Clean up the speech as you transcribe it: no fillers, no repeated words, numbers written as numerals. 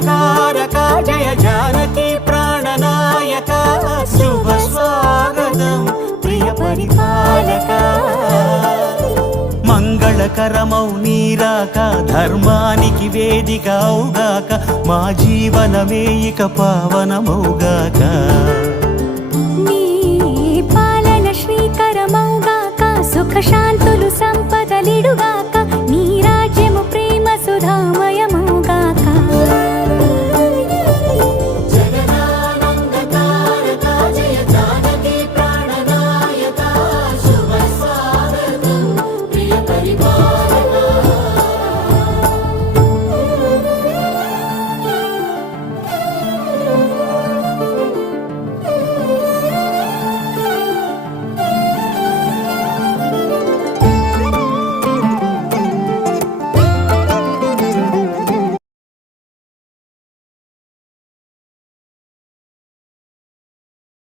మంగళకారక జయ జానకి ప్రాణనాయక శుభ స్వాగతం ప్రియ పరిపాలక మంగళకరమౌ నీరాక ధర్మానికి వేదిక అవుగాక మా జీవనమే ఇక పావనమౌగాక నీ పాలన శ్రీకరమౌగాక సుఖ శాంతులు సంపదలిడుగా